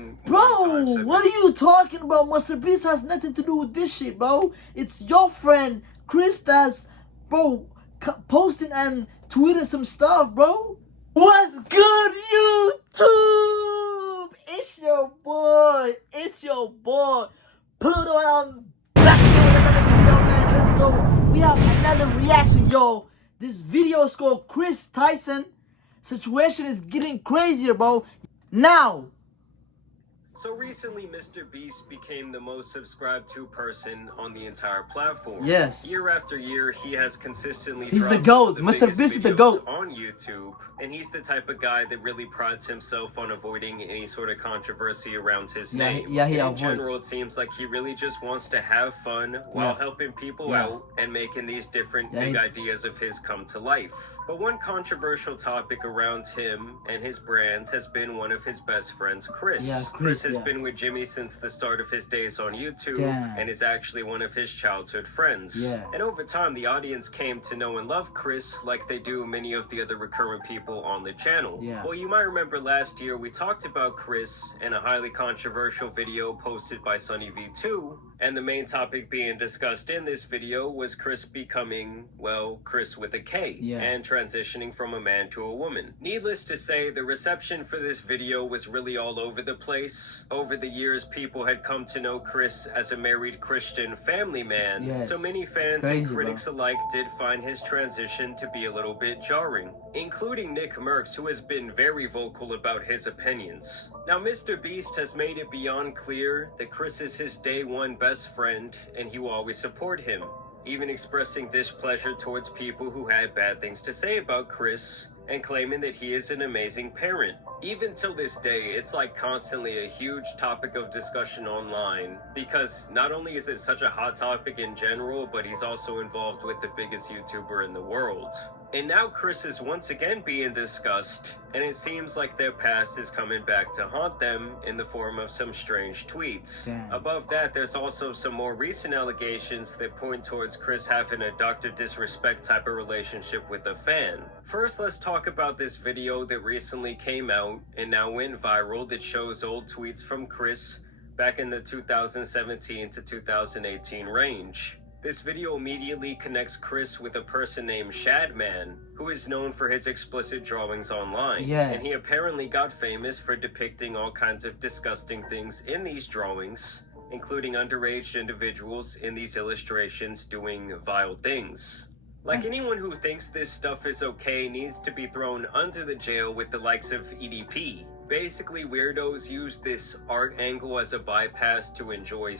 done. Bro, what are you talking about? Mr. Beast has nothing to do with this shit, bro. It's your friend Kris that's, bro, posting and tweeting some stuff, bro. What's good, YouTube? It's your boy. It's your boy. Pluto, and I'm back here with another video, man. Let's go. We have another reaction, yo. This video is called Kris Tyson. Situation is getting crazier, bro. Now. So recently, Mr. Beast became the most subscribed to person on the entire platform. Yes. Year after year, he has consistently He's the GOAT. Mr. Beast is the GOAT on YouTube, and he's the type of guy that really prides himself on avoiding any sort of controversy around his name. Yeah, he avoids. In general, it seems like he really just wants to have fun while helping people out and making these different big ideas of his come to life. But one controversial topic around him and his brand has been one of his best friends, Kris. Yeah, Kris has been with Jimmy since the start of his days on YouTube and is actually one of his childhood friends. And over time, the audience came to know and love Kris like they do many of the other recurrent people on the channel. Well, you might remember last year we talked about Kris in a highly controversial video posted by Sunny V2, and the main topic being discussed in this video was Kris becoming, well, Kris with a K, and transitioning from a man to a woman. Needless to say, the reception for this video was really all over the place. Over the years, people had come to know Kris as a married Christian family man, so many fans and critics alike did find his transition to be a little bit jarring, including Nick Merckx, who has been very vocal about his opinions. Now, Mr. Beast has made it beyond clear that Kris is his day one best friend and he will always support him, even expressing displeasure towards people who had bad things to say about Kris and claiming that he is an amazing parent. Even till this day, it's like constantly a huge topic of discussion online, because not only is it such a hot topic in general, but he's also involved with the biggest YouTuber in the world. And now Kris is once again being discussed, and it seems like their past is coming back to haunt them in the form of some strange tweets. Above that, there's also some more recent allegations that point towards Kris having a Dr. Disrespect type of relationship with a fan. First, let's talk about this video that recently came out and now went viral that shows old tweets from Kris back in the 2017 to 2018 range. This video immediately connects Kris with a person named Shadman, who is known for his explicit drawings online. And he apparently got famous for depicting all kinds of disgusting things in these drawings, including underage individuals in these illustrations doing vile things. Like, anyone who thinks this stuff is okay needs to be thrown under the jail with the likes of EDP. Basically, weirdos use this art angle as a bypass to enjoy,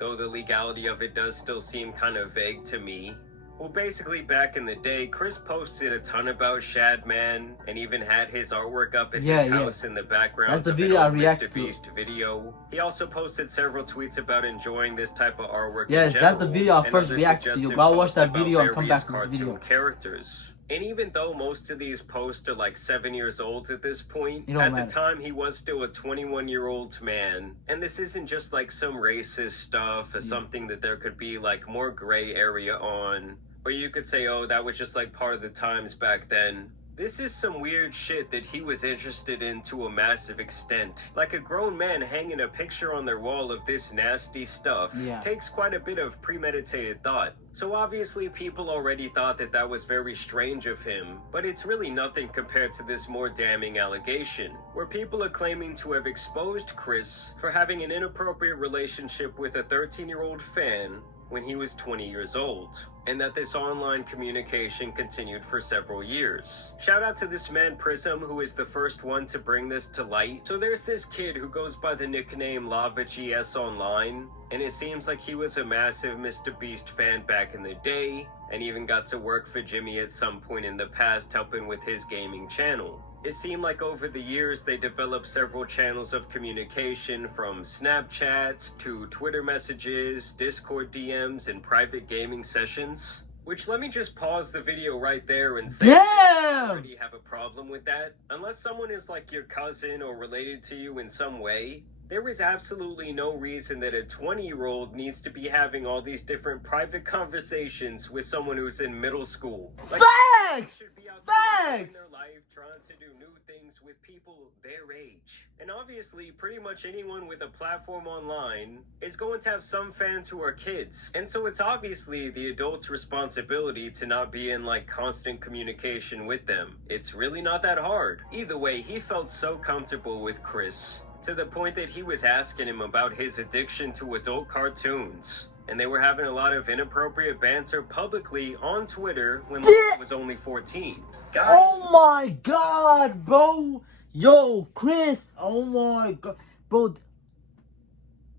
though the legality of it does still seem kind of vague to me. Well, basically, back in the day, Kris posted a ton about Shadman and even had his artwork up at his house in the background. That's the video I reacted to. Beast video. He also posted several tweets about enjoying this type of artwork. Yes, that's the video I first reacted to. You go watch that video and come back to this video. Characters. And even though most of these posts are like 7 years old at this point, at the time he was still a 21-year-old man. And this isn't just like some racist stuff or something that there could be like more gray area on. Or you could say, oh, that was just like part of the times back then. This is some weird shit that he was interested in to a massive extent. Like, a grown man hanging a picture on their wall of this nasty stuff takes quite a bit of premeditated thought. So obviously people already thought that that was very strange of him, but it's really nothing compared to this more damning allegation, where people are claiming to have exposed Kris for having an inappropriate relationship with a 13-year-old fan when he was 20 years old, and that this online communication continued for several years. Shout out to this man Prism, who is the first one to bring this to light. So there's this kid who goes by the nickname LavaGS online, and it seems like he was a massive Mr. Beast fan back in the day, and even got to work for Jimmy at some point in the past helping with his gaming channel. It seemed like over the years they developed several channels of communication, from Snapchat to Twitter messages, Discord DMs, and private gaming sessions. Which, let me just pause the video right there and say, I already have a problem with that. Unless someone is like your cousin or related to you in some way, There is absolutely no reason that a 20-year-old needs to be having all these different private conversations with someone who's in middle school. Like, Facts! should be out there enjoying Facts! their life, trying to do new things with people their age. And obviously, pretty much anyone with a platform online is going to have some fans who are kids. And so it's obviously the adult's responsibility to not be in like constant communication with them. It's really not that hard. Either way, he felt so comfortable with Kris, to the point that he was asking him about his addiction to adult cartoons. And they were having a lot of inappropriate banter publicly on Twitter when Lava was only 14. Guys. Oh my god, bro. Yo, Kris. Oh my god. Bro,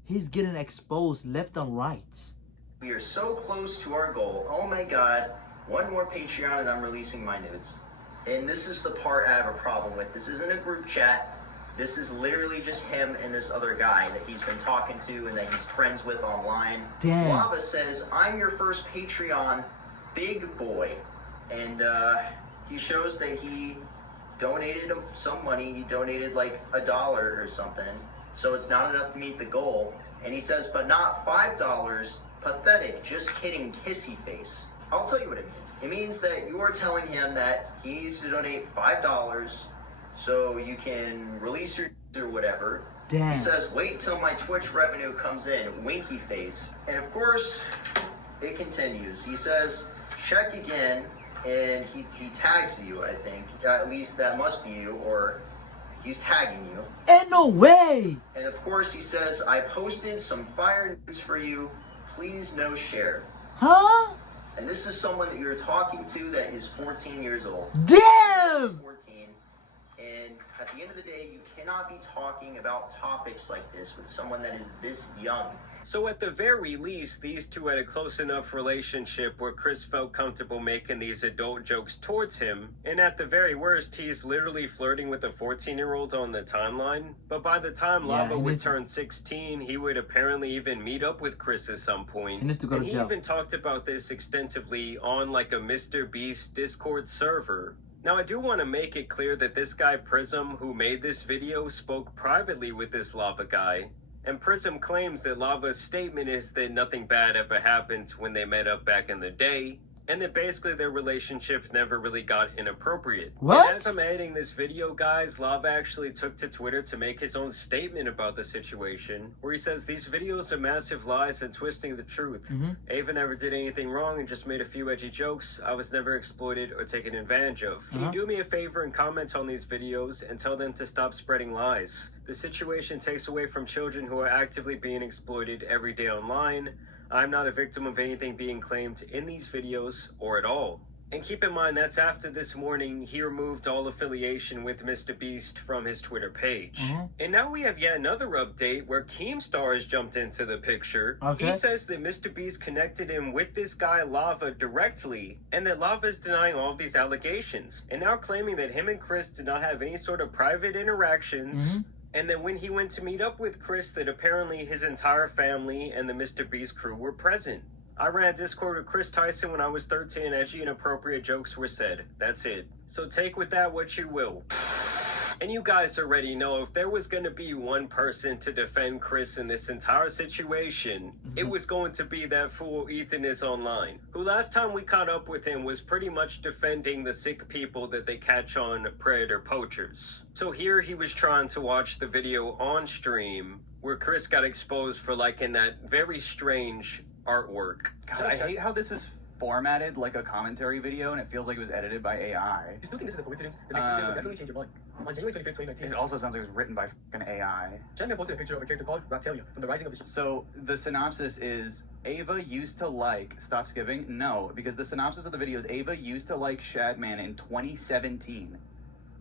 he's getting exposed left and right. We are so close to our goal. Oh my god. One more Patreon and I'm releasing my nudes. And this is the part I have a problem with. This isn't a group chat. This is literally just him and this other guy that he's been talking to and that he's friends with online. Damn. Lava says, I'm your first Patreon big boy. And he shows that he donated him some money. He donated like $1 or something. So it's not enough to meet the goal. And he says, but not $5. Pathetic. Just kidding. Kissy face. I'll tell you what it means. It means that you are telling him that he needs to donate $5 so you can release your or whatever. Damn. He says, wait till my Twitch revenue comes in, winky face. And of course, it continues. He says, check again, and he tags you, I think. At least that must be you, or he's tagging you. Ain't no way! And of course, he says, I posted some fire news for you. Please no share. Huh? And this is someone that you're talking to that is 14 years old. Damn! 14. And at the end of the day, you cannot be talking about topics like this with someone that is this young. So at the very least, these two had a close enough relationship where Kris felt comfortable making these adult jokes towards him. And at the very worst, he's literally flirting with a 14-year-old on the timeline. But by the time Lava would turn 16, he would apparently even meet up with Kris at some point. He needs to go to jail. He even talked about this extensively on like a Mr. Beast Discord server. Now, I do want to make it clear that this guy Prism, who made this video, spoke privately with this Lava guy. And Prism claims that Lava's statement is that nothing bad ever happened when they met up back in the day, and that basically their relationship never really got inappropriate. What? And as I'm editing this video, guys, Lava actually took to Twitter to make his own statement about the situation, where he says these videos are massive lies and twisting the truth. Ava never did anything wrong and just made a few edgy jokes. I was never exploited or taken advantage of. Can you do me a favor and comment on these videos and tell them to stop spreading lies? The situation takes away from children who are actively being exploited every day online. I'm not a victim of anything being claimed in these videos or at all. And keep in mind, that's after this morning he removed all affiliation with Mr. Beast from his Twitter page. And now we have yet another update where Keemstar has jumped into the picture. He says that Mr. Beast connected him with this guy Lava directly, and that Lava is denying all of these allegations, and now claiming that him and Kris did not have any sort of private interactions. And then when he went to meet up with Kris, that apparently his entire family and the Mr. Beast crew were present. I ran a Discord with Kris Tyson when I was 13. Edgy and inappropriate jokes were said. That's it. So take with that what you will. And you guys already know, if there was going to be one person to defend Kris in this entire situation, it was going to be that fool Ethan is online, who last time we caught up with him was pretty much defending the sick people that they catch on predator poachers. So here he was trying to watch the video on stream where Kris got exposed for liking that very strange artwork. God, I hate how this is formatted like a commentary video and it feels like it was edited by AI. You still think this is a coincidence? The next incident will definitely change your mind. On January 25th, 2019, It also sounds like it was written by fucking AI. Chapman posted a picture of a character called Raptalia from the Rising of the So the synopsis is Ava used to like Stop Skipping? No, because the synopsis of the video is Ava used to like Shadman in 2017.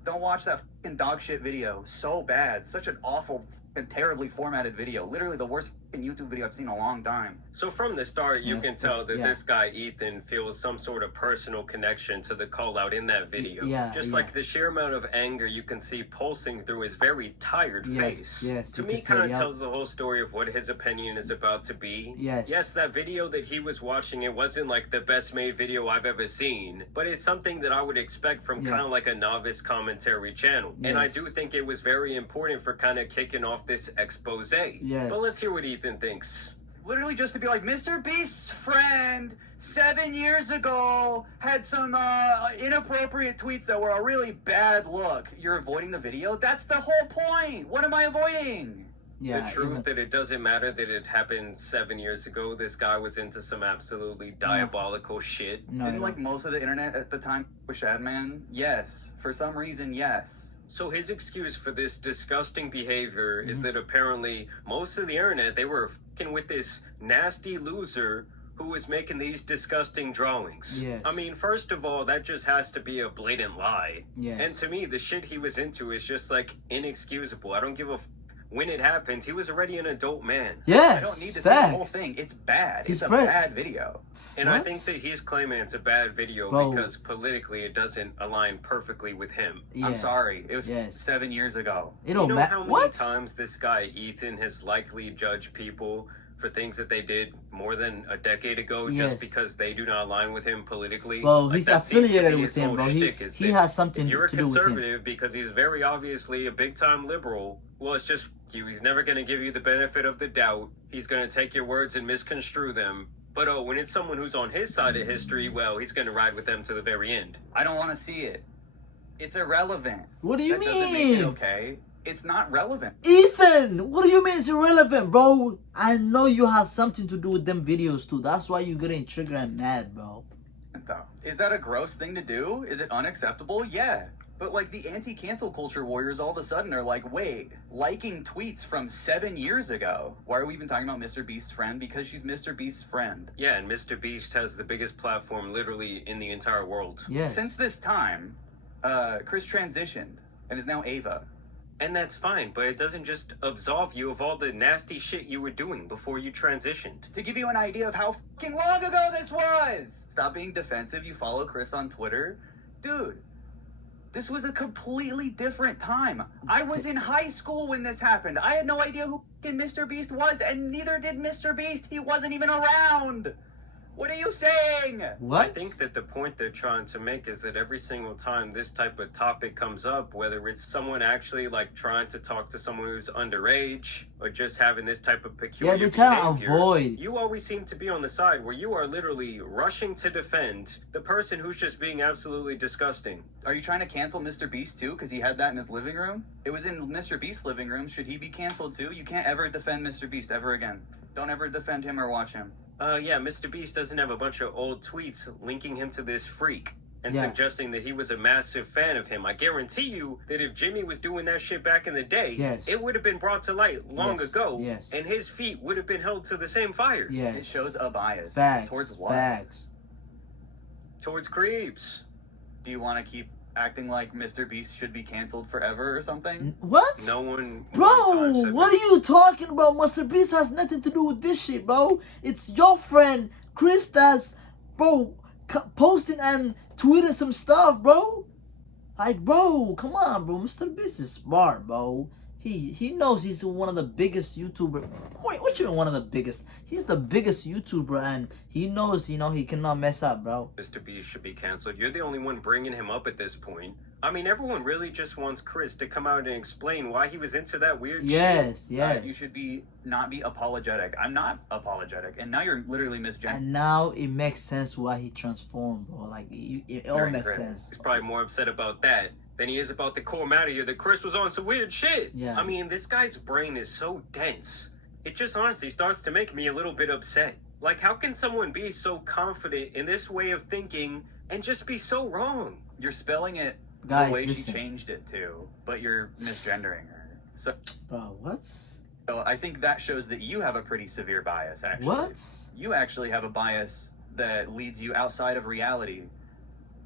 Don't watch that fucking dog shit video. So bad. Such an awful and terribly formatted video. Literally the worst YouTube video I've seen in a long time. So from the start, you can tell that this guy, Ethan, feels some sort of personal connection to the call out in that video. Just like the sheer amount of anger you can see pulsing through his very tired face. To me, kind of tells the whole story of what his opinion is about to be. Yes, that video that he was watching, it wasn't like the best made video I've ever seen, but it's something that I would expect from kind of like a novice commentator commentary channel. And I do think it was very important for kind of kicking off this expose. Yes. But let's hear what Ethan thinks. Literally just to be like, Mr. Beast's friend 7 years ago had some inappropriate tweets that were a really bad look. You're avoiding the video? That's the whole point. What am I avoiding? Yeah, the truth that it doesn't matter that it happened 7 years ago. This guy was into some absolutely diabolical shit. Didn't like most of the internet at the time with Shadman? Yes. For some reason, yes. So his excuse for this disgusting behavior is that apparently most of the internet, they were fucking with this nasty loser who was making these disgusting drawings. Yes. I mean, first of all, that just has to be a blatant lie. Yes. And to me, the shit he was into is just like inexcusable. I don't give a when it happened. He was already an adult man. Yes, I don't need to see the whole thing. It's bad. It's a bad video. And I think that he's claiming it's a bad video because politically it doesn't align perfectly with him. Yeah. I'm sorry. It was 7 years ago. You know how many times this guy Ethan has likely judged people for things that they did more than a decade ago just because they do not align with him politically? Bro, he's affiliated with him, bro. He has something to do with him. If you're a conservative because he's very obviously a big-time liberal, well, it's just you. He's never going to give you the benefit of the doubt. He's going to take your words and misconstrue them. But when it's someone who's on his side of history, well, he's going to ride with them to the very end. I don't want to see it. It's irrelevant. What do you mean? That doesn't make it okay. It's not relevant. Ethan, what do you mean it's irrelevant, bro? I know you have something to do with them videos too. That's why you're getting triggered and mad, bro. Is that a gross thing to do? Is it unacceptable? Yeah. But like the anti-cancel culture warriors all of a sudden are like, wait, liking tweets from 7 years ago. Why are we even talking about Mr. Beast's friend? Because she's Mr. Beast's friend. Yeah, and Mr. Beast has the biggest platform literally in the entire world. Yes. Since this time, Kris transitioned and is now Ava. And that's fine, but it doesn't just absolve you of all the nasty shit you were doing before you transitioned. To give you an idea of how fucking long ago this was! Stop being defensive. You follow Kris on Twitter. Dude, this was a completely different time. I was in high school when this happened. I had no idea who fucking Mr. Beast was, and neither did Mr. Beast. He wasn't even around. What are you saying? What? I think that the point they're trying to make is that every single time this type of topic comes up, whether it's someone actually like trying to talk to someone who's underage or just having this type of peculiar they're trying behavior, to avoid. you always seem to be on the side where you are literally rushing to defend the person who's just being absolutely disgusting. Are you trying to cancel Mr. Beast too? Because he had that in his living room? It was in Mr. Beast's living room. Should he be canceled too? You can't ever defend Mr. Beast ever again. Don't ever defend him or watch him. Yeah, Mr. Beast doesn't have a bunch of old tweets linking him to this freak and suggesting that he was a massive fan of him. I guarantee you that if Jimmy was doing that shit back in the day, it would have been brought to light long ago, and his feet would have been held to the same fire. Yes. It shows a bias. Facts. Towards what? Facts. Towards creeps. Do you want to keep acting like Mr. Beast should be canceled forever or something? What? No one. Bro, what are you talking about? Mr. Beast has nothing to do with this shit, bro. It's your friend Kris that's, bro, posting and tweeting some stuff, bro. Like, bro, come on, bro. Mr. Beast is smart, bro. He knows he's one of the biggest YouTuber. Wait, what you mean one of the biggest? He's the biggest YouTuber, and he knows, you know, he cannot mess up, bro. Mr. Beast should be canceled. You're the only one bringing him up at this point. I mean, everyone really just wants Kris to come out and explain why he was into that weird shit. Yes. You should not be apologetic. I'm not apologetic, and now you're literally misgendering. And now it makes sense why he transformed, bro. Like, it all makes sense. He's probably more upset about that than he is about the core matter here that Kris was on some weird shit. Yeah. I mean, this guy's brain is so dense. It just honestly starts to make me a little bit upset. Like, how can someone be so confident in this way of thinking and just be so wrong? You're spelling it the way she changed it to, but you're misgendering her. So, bro, what's... So I think that shows that you have a pretty severe bias, actually. What? You actually have a bias that leads you outside of reality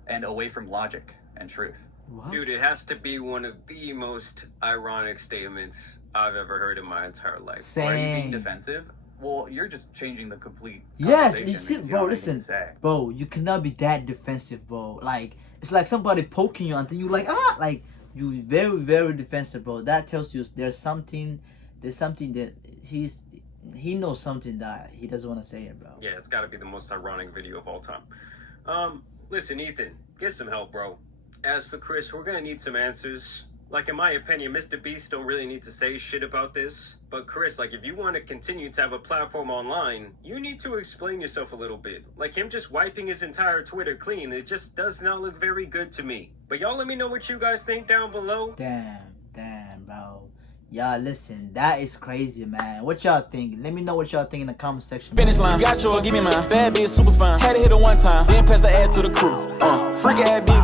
and away from logic and truth. What? Dude, it has to be one of the most ironic statements I've ever heard in my entire life. Same. Why are you being defensive? Well, you're just changing the complete Yes, you see, because you bro, don't listen. have anything to say. Bro, you cannot be that defensive, bro. Like, it's like somebody poking you until you like, like, you very, very defensive, bro. That tells you there's something that he knows something that he doesn't want to say it, bro. Yeah, it's got to be the most ironic video of all time. Listen, Ethan, get some help, bro. As for Kris, we're gonna need some answers. Like, in my opinion, Mr. Beast don't really need to say shit about this. But Kris, like, if you want to continue to have a platform online, you need to explain yourself a little bit. Like, him just wiping his entire Twitter clean, it just does not look very good to me. But y'all let me know what you guys think down below. Damn, bro. Y'all, listen, that is crazy, man. What y'all think? Let me know what y'all think in the comment section. Finish line, got yours, give me mine. Bad bitch, super fine. Had to hit her one time, then pass the ass to the crew. Freak ass bitch.